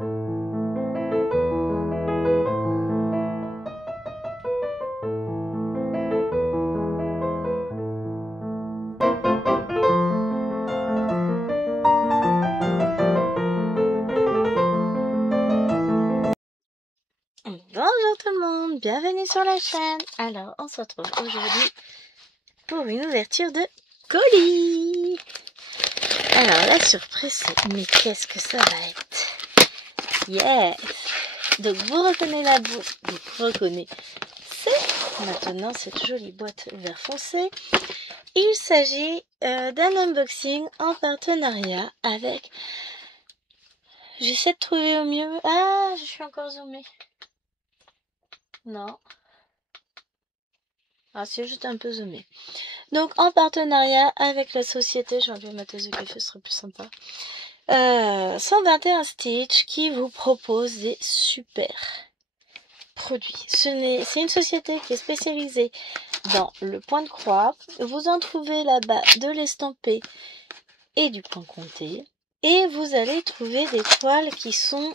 Bonjour tout le monde, bienvenue sur la chaîne. Alors on se retrouve aujourd'hui pour une ouverture de colis. Alors la surprise c'est, mais qu'est-ce que ça va être? Yes. Donc vous reconnaissez la boîte, vous reconnaissez maintenant cette jolie boîte vert foncé. Il s'agit d'un unboxing en partenariat avec... J'essaie de trouver au mieux... Ah, je suis encore zoomée. Non. Ah, c'est juste un peu zoomé. Donc, en partenariat avec la société, j'ai enlevé ma tasse de café, ce serait plus sympa. 121 Stitch qui vous propose des super produits. C'est une société qui est spécialisée dans le point de croix. Vous en trouvez là-bas de l'estampé et du point compté. Et vous allez trouver des toiles qui sont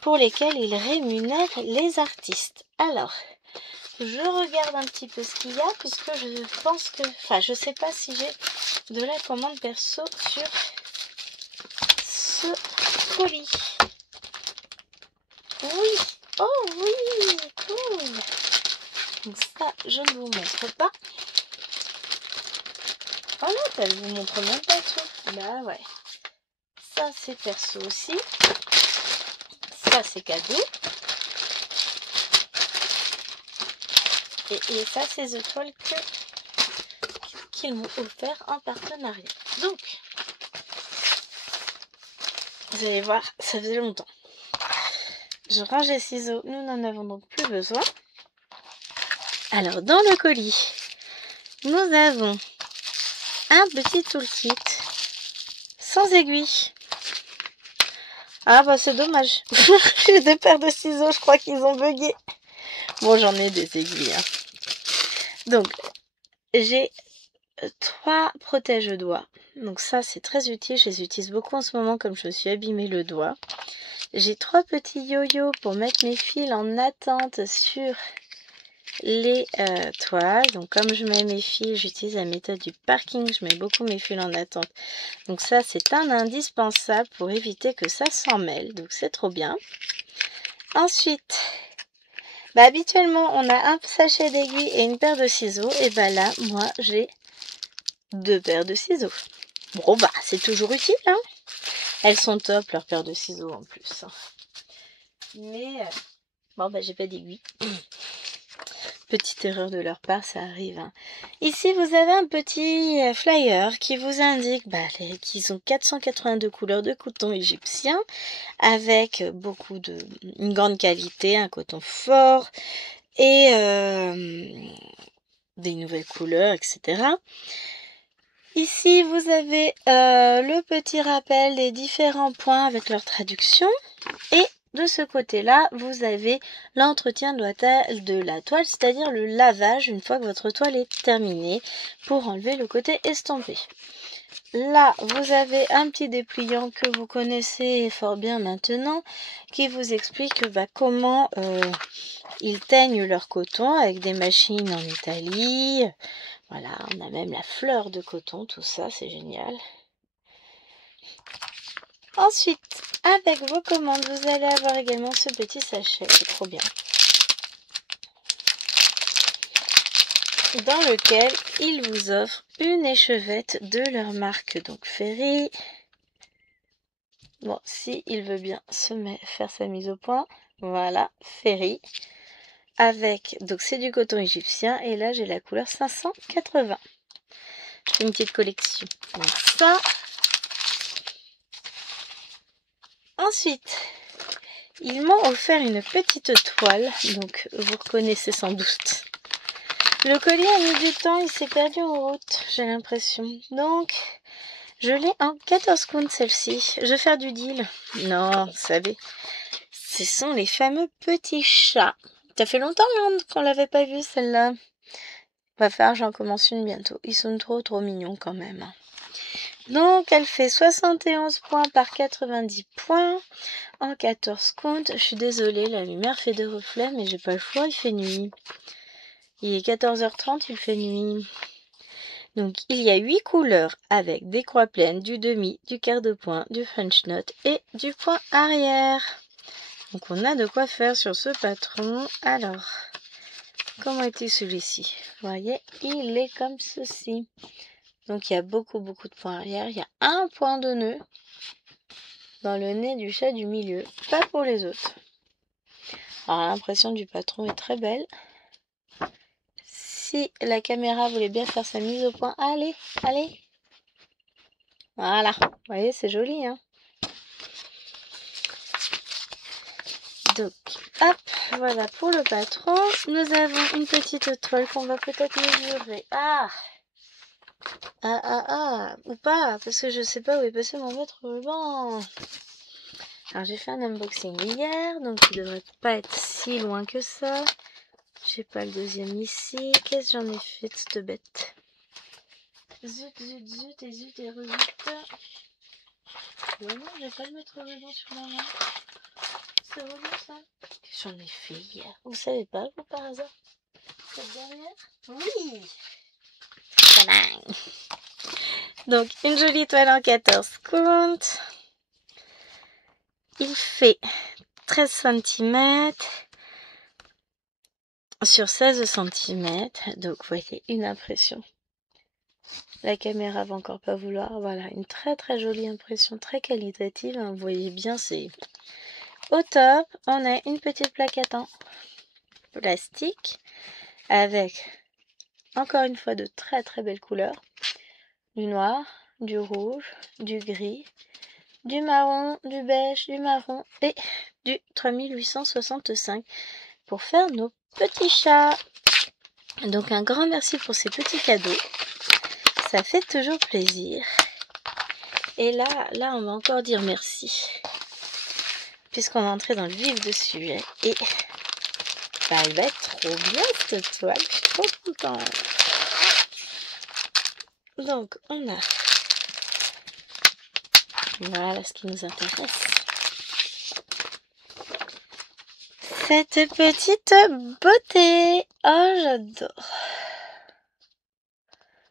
pour lesquelles ils rémunèrent les artistes. Alors, je regarde un petit peu ce qu'il y a, puisque je pense que... Enfin, je sais pas si j'ai de la commande perso sur ce colis. Oui. Oh oui, cool. Donc ça, je ne vous montre pas. Oh non, elle vous montre même pas tout. Bah ouais. Ça, c'est perso aussi. Ça, c'est cadeau. Et ça, c'est The Toile qu'ils m'ont offert en partenariat. Donc, vous allez voir, ça faisait longtemps. Je range les ciseaux, nous n'en avons donc plus besoin. Alors, dans le colis, nous avons un petit toolkit sans aiguille. Ah bah c'est dommage. J'ai deux paires de ciseaux, je crois qu'ils ont bugué. Bon, j'en ai des aiguilles. Hein. Donc, j'ai 3 protège-doigts. Donc ça, c'est très utile. Je les utilise beaucoup en ce moment comme je me suis abîmé le doigt. J'ai 3 petits yo-yo pour mettre mes fils en attente sur les toiles. Donc comme je mets mes fils, j'utilise la méthode du parking. Je mets beaucoup mes fils en attente. Donc ça, c'est un indispensable pour éviter que ça s'en mêle. Donc c'est trop bien. Ensuite... Bah, habituellement, on a un sachet d'aiguilles et une paire de ciseaux. Et bah là, moi, j'ai 2 paires de ciseaux. Bon, bah, c'est toujours utile, hein. Elles sont top, leurs paires de ciseaux, en plus. Mais, bon, bah, j'ai pas d'aiguilles. Petite erreur de leur part, ça arrive. Hein. Ici, vous avez un petit flyer qui vous indique qu'ils ont 482 couleurs de coton égyptien avec une grande qualité, un coton fort et des nouvelles couleurs, etc. Ici, vous avez le petit rappel des différents points avec leur traduction et de ce côté-là, vous avez l'entretien de la toile, c'est-à-dire le lavage une fois que votre toile est terminée pour enlever le côté estampé. Là, vous avez un petit dépliant que vous connaissez fort bien maintenant qui vous explique comment ils teignent leur coton avec des machines en Italie. Voilà, on a même la fleur de coton, tout ça, c'est génial. Ensuite, avec vos commandes, vous allez avoir également ce petit sachet, c'est trop bien. Dans lequel ils vous offrent une échevette de leur marque, donc Ferry. Bon, si il veut bien faire sa mise au point, voilà, Ferry. Avec, donc c'est du coton égyptien, et là j'ai la couleur 580. C'est une petite collection. Donc ça. Ensuite, ils m'ont offert une petite toile, donc vous reconnaissez sans doute. Le colis a mis du temps, il s'est perdu en route, j'ai l'impression. Donc, je l'ai en 14 counts celle-ci. Je vais faire du deal. Non, vous savez, ce sont les fameux petits chats. Ça fait longtemps qu'on l'avait pas vu celle-là. Va faire, j'en commence une bientôt. Ils sont trop mignons quand même. Donc, elle fait 71 points par 90 points en 14 comptes. Je suis désolée, la lumière fait des reflets, mais j'ai pas le choix, il fait nuit. Il est 14h30, il fait nuit. Donc, il y a 8 couleurs avec des croix pleines, du demi, du quart de point, du French knot et du point arrière. Donc, on a de quoi faire sur ce patron. Alors, comment était celui-ci? Vous voyez, il est comme ceci. Donc, il y a beaucoup de points arrière. Il y a un point de nœud dans le nez du chat du milieu, pas pour les autres. Alors, l'impression du patron est très belle. Si la caméra voulait bien faire sa mise au point, allez, allez. Voilà, vous voyez, c'est joli, hein. Donc, hop, voilà pour le patron. Nous avons une petite toile qu'on va peut-être mesurer. Ou pas, parce que je sais pas où est passé mon maître ruban. Alors, j'ai fait un unboxing hier, donc il devrait pas être si loin que ça. J'ai pas le deuxième ici. Qu'est-ce que j'en ai fait de cette bête? Zut et rezut. Non, j'ai pas le maître ruban sur la main. C'est relou ça. Qu'est-ce que j'en ai fait hier? Vous savez pas, vous, par hasard? Cette dernière? Oui! Tadam! Donc, une jolie toile en 14 comptes. Il fait 13 cm sur 16 cm. Donc, vous voyez, une impression. La caméra va encore pas vouloir. Voilà, une très jolie impression, très qualitative. Vous voyez bien, c'est au top. On a une petite plaquette en plastique avec, encore une fois, de très belles couleurs. Du noir, du rouge, du gris, du marron, du beige, du marron et du 3865 pour faire nos petits chats. Donc un grand merci pour ces petits cadeaux. Ça fait toujours plaisir. Et là on va encore dire merci. Puisqu'on est entré dans le vif du sujet. Et bah, elle va être trop bien cette toile. Je suis trop contente. Donc on a... Voilà ce qui nous intéresse. Cette petite beauté. Oh, j'adore.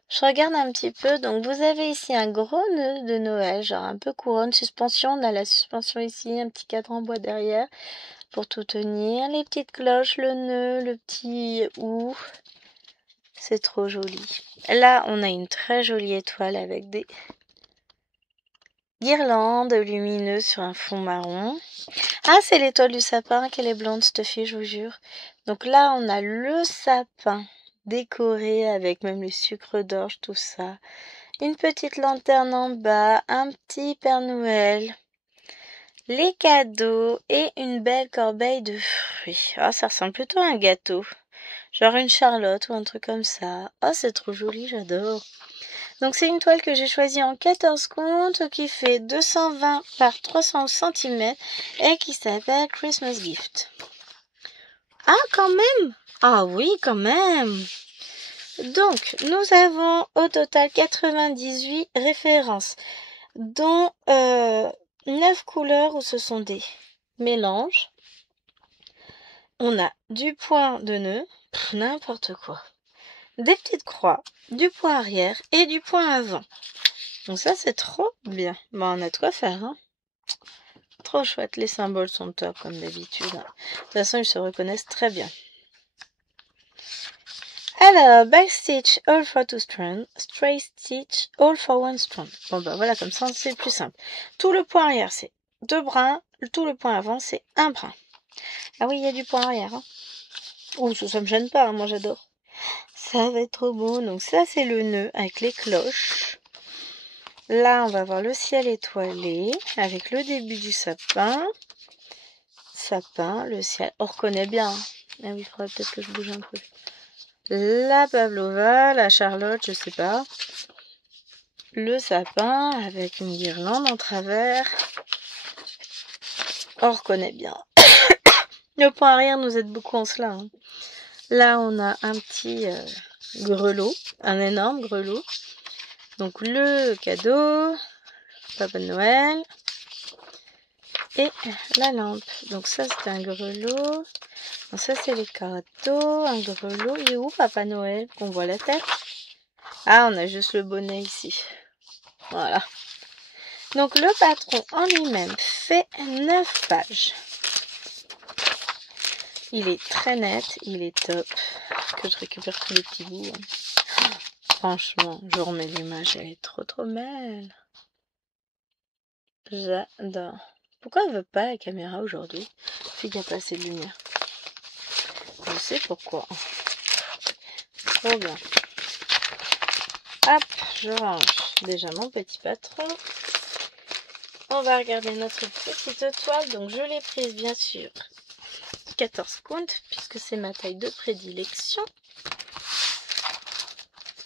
Je regarde un petit peu. Donc, vous avez ici un gros nœud de Noël, genre un peu couronne, suspension. On a la suspension ici, un petit cadre en bois derrière pour tout tenir. Les petites cloches, le nœud, le petit hou. C'est trop joli. Là, on a une très jolie étoile avec des guirlandes lumineuses sur un fond marron. Ah, c'est l'étoile du sapin, qu'elle est blonde cette fille, je vous jure. Donc là, on a le sapin décoré avec même le sucre d'orge, tout ça. Une petite lanterne en bas, un petit Père Noël, les cadeaux et une belle corbeille de fruits. Ah, ça ressemble plutôt à un gâteau. Genre une charlotte ou un truc comme ça. Ah, c'est trop joli, j'adore. Donc c'est une toile que j'ai choisie en 14 comptes qui fait 220 par 300 cm et qui s'appelle Christmas Gift. Ah, quand même! Ah oui, quand même! Donc, nous avons au total 98 références, dont 9 couleurs où ce sont des mélanges. On a du point de nœud, n'importe quoi. Des petites croix, du point arrière et du point avant. Donc ça, c'est trop bien. Bon, on a de quoi faire, hein. Trop chouette. Les symboles sont top, comme d'habitude. De toute façon, ils se reconnaissent très bien. Alors, back stitch all for 2 strands, straight stitch all for 1 strand. Bon, bah voilà, comme ça, c'est plus simple. Tout le point arrière, c'est 2 brins. Tout le point avant, c'est 1 brin. Ah oui, il y a du point arrière, hein. Ouh, ça me gêne pas, hein, moi j'adore. Ça va être trop beau. Donc ça, c'est le nœud avec les cloches. Là, on va voir le ciel étoilé avec le début du sapin. Sapin, le ciel. On reconnaît bien. Hein. Ah oui, il faudrait peut-être que je bouge un peu. La pavlova, la charlotte, je sais pas. Le sapin avec une guirlande en travers. On reconnaît bien. Le point arrière nous aide beaucoup en cela. Hein. Là, on a un petit grelot, un énorme grelot. Donc le cadeau, Papa Noël et la lampe. Donc ça c'est un grelot. Donc ça c'est les cadeaux, un grelot. Il est où Papa Noël? Qu'on voit la tête. Ah, on a juste le bonnet ici. Voilà. Donc le patron en lui-même fait 9 pages. Il est très net, il est top. Que je récupère tous les petits bouts. Franchement, je remets l'image, elle est trop belle. J'adore. Pourquoi elle veut pas la caméra aujourd'hui? Fait qu'il n'y a pas assez de lumière. Je sais pourquoi. Trop bien. Hop, je range déjà mon petit patron. On va regarder notre petite toile. Donc je l'ai prise bien sûr 14 comptes puisque c'est ma taille de prédilection.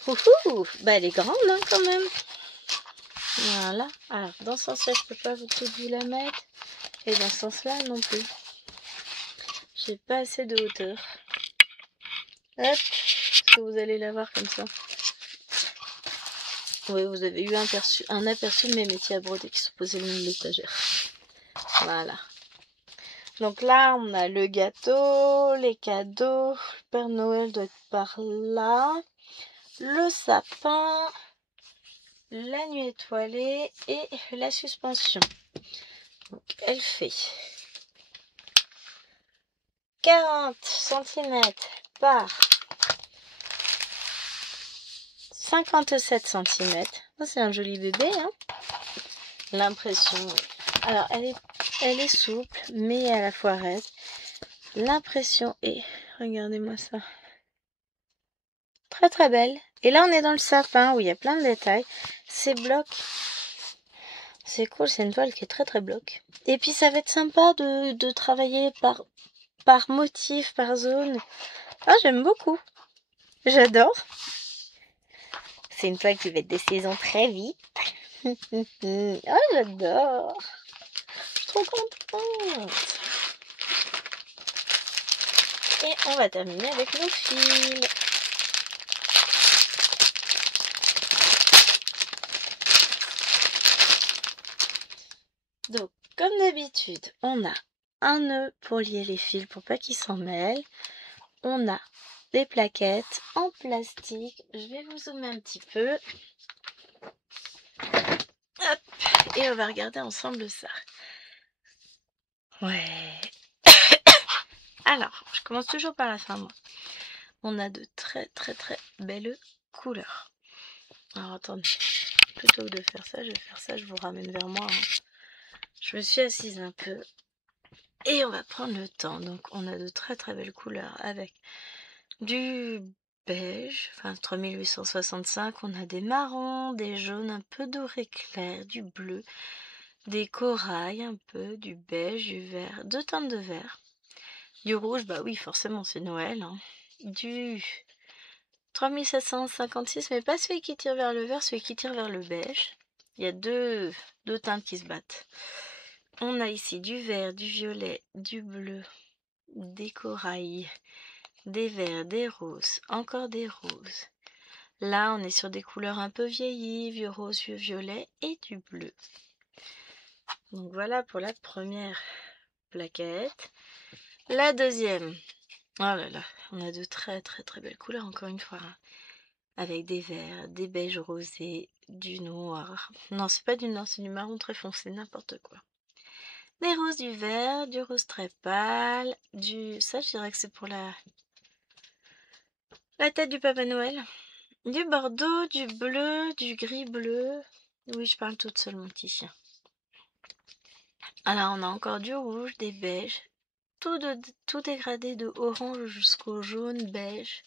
Ouhou, bah elle est grande hein, quand même. Voilà. Alors dans ce sens-là je peux pas vous la mettre. Et dans ce sens-là non plus. J'ai pas assez de hauteur. Hop, est-ce que vous allez la voir comme ça? Oui, vous avez eu un aperçu de mes métiers à broder qui sont posés le long de l'étagère. Voilà. Donc là, on a le gâteau, les cadeaux. Le Père Noël doit être par là. Le sapin, la nuit étoilée et la suspension. Donc elle fait 40 cm par 57 cm. Oh, c'est un joli bébé, hein. L'impression... Alors, elle est souple, mais à la fois raide. L'impression est... Regardez-moi ça. Très belle. Et là, on est dans le sapin, où il y a plein de détails. Ces blocs... C'est cool, c'est une toile qui est très bloc. Et puis, ça va être sympa de travailler par motif, par zone. Ah, j'aime beaucoup. J'adore. C'est une toile qui va être des saisons très vite. Oh, j'adore. Je suis trop contente. Et on va terminer avec nos fils. Donc, comme d'habitude, on a un nœud pour lier les fils pour pas qu'ils s'en mêlent. On a des plaquettes en plastique. Je vais vous zoomer un petit peu. Hop, et on va regarder ensemble ça. Ouais. Alors, je commence toujours par la fin, moi. On a de très belles couleurs. Alors, attendez. Plutôt que de faire ça, je vais faire ça, je vous ramène vers moi. Hein. Je me suis assise un peu. Et on va prendre le temps. Donc, on a de très belles couleurs avec du beige, enfin 3865. On a des marrons, des jaunes, un peu doré clair, du bleu, des corails un peu, du beige, du vert, 2 teintes de vert. Du rouge, bah oui, forcément, c'est Noël. Hein. Du 3756, mais pas celui qui tire vers le vert, celui qui tire vers le beige. Il y a deux teintes qui se battent. On a ici du vert, du violet, du bleu, des corails, des verts, des roses, encore des roses. Là, on est sur des couleurs un peu vieillies, vieux rose, vieux violet et du bleu. Donc voilà pour la première plaquette. La deuxième, oh là là, on a de très belles couleurs encore une fois. Hein. Avec des verts, des beiges rosés, du noir. Non, c'est pas du noir, c'est du marron très foncé, n'importe quoi. Des roses, du vert, du rose très pâle, ça je dirais que c'est pour la tête du Papa Noël. Du bordeaux, du bleu, du gris bleu. Oui, je parle toute seule, mon petit chien. Alors, on a encore du rouge, des beiges. Tout dégradé de orange jusqu'au jaune, beige.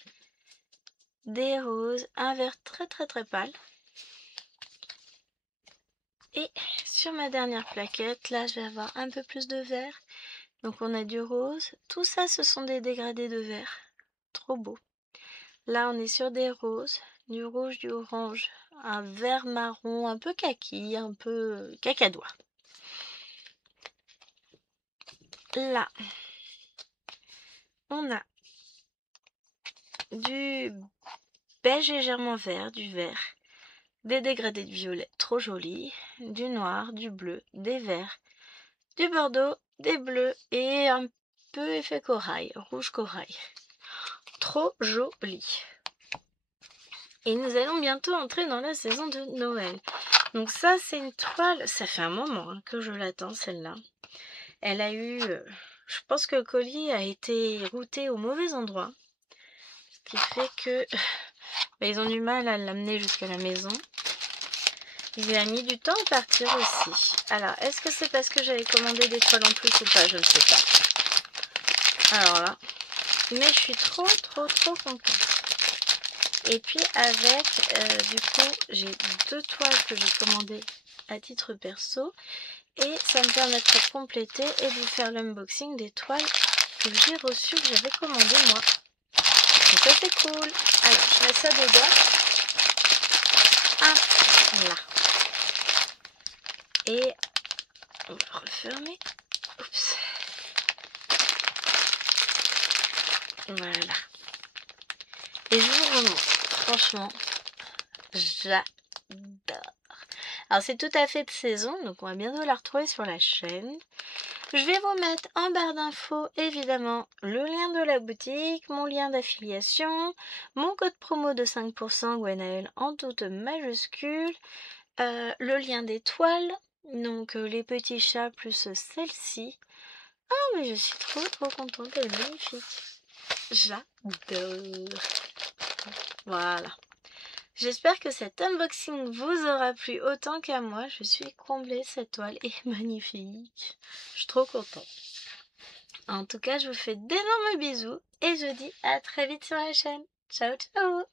Des roses, un vert très pâle. Et sur ma dernière plaquette, là, je vais avoir un peu plus de vert. Donc, on a du rose. Tout ça, ce sont des dégradés de vert. Trop beau. Là, on est sur des roses, du rouge, du orange, un vert marron, un peu kaki, un peu cacadois. Là, on a du beige légèrement vert, du vert, des dégradés de violet trop jolis, du noir, du bleu, des verts, du bordeaux, des bleus et un peu effet corail, rouge corail. Trop joli. Et nous allons bientôt entrer dans la saison de Noël. Donc ça, c'est une toile, ça fait un moment hein, que je l'attends celle-là. Elle a eu, je pense que le colis a été routé au mauvais endroit. Ce qui fait que ils ont du mal à l'amener jusqu'à la maison. Il a mis du temps à partir aussi. Alors, est-ce que c'est parce que j'avais commandé des toiles en plus ou pas? Je ne sais pas. Alors là, mais je suis trop contente. Et puis avec, du coup, j'ai 2 toiles que j'ai commandées à titre perso. Et ça me permettra de compléter et de vous faire l'unboxing des toiles que j'ai reçues, que j'avais commandées moi. Donc ça c'est cool. Alors, je mets ça dedans. Ah, là. Et on va refermer. Oups. Voilà. Et je vous remontre. Franchement, j'adore. Alors c'est tout à fait de saison, donc on va bientôt la retrouver sur la chaîne. Je vais vous mettre en barre d'infos évidemment le lien de la boutique, mon lien d'affiliation, mon code promo de 5% Gwenaëlle en toutes majuscules, le lien des toiles, donc les petits chats plus celle-ci. Ah mais je suis trop contente, elle est magnifique. J'adore. Voilà. J'espère que cet unboxing vous aura plu autant qu'à moi. Je suis comblée, cette toile est magnifique. Je suis trop contente. En tout cas, je vous fais d'énormes bisous et je vous dis à très vite sur la chaîne. Ciao ciao.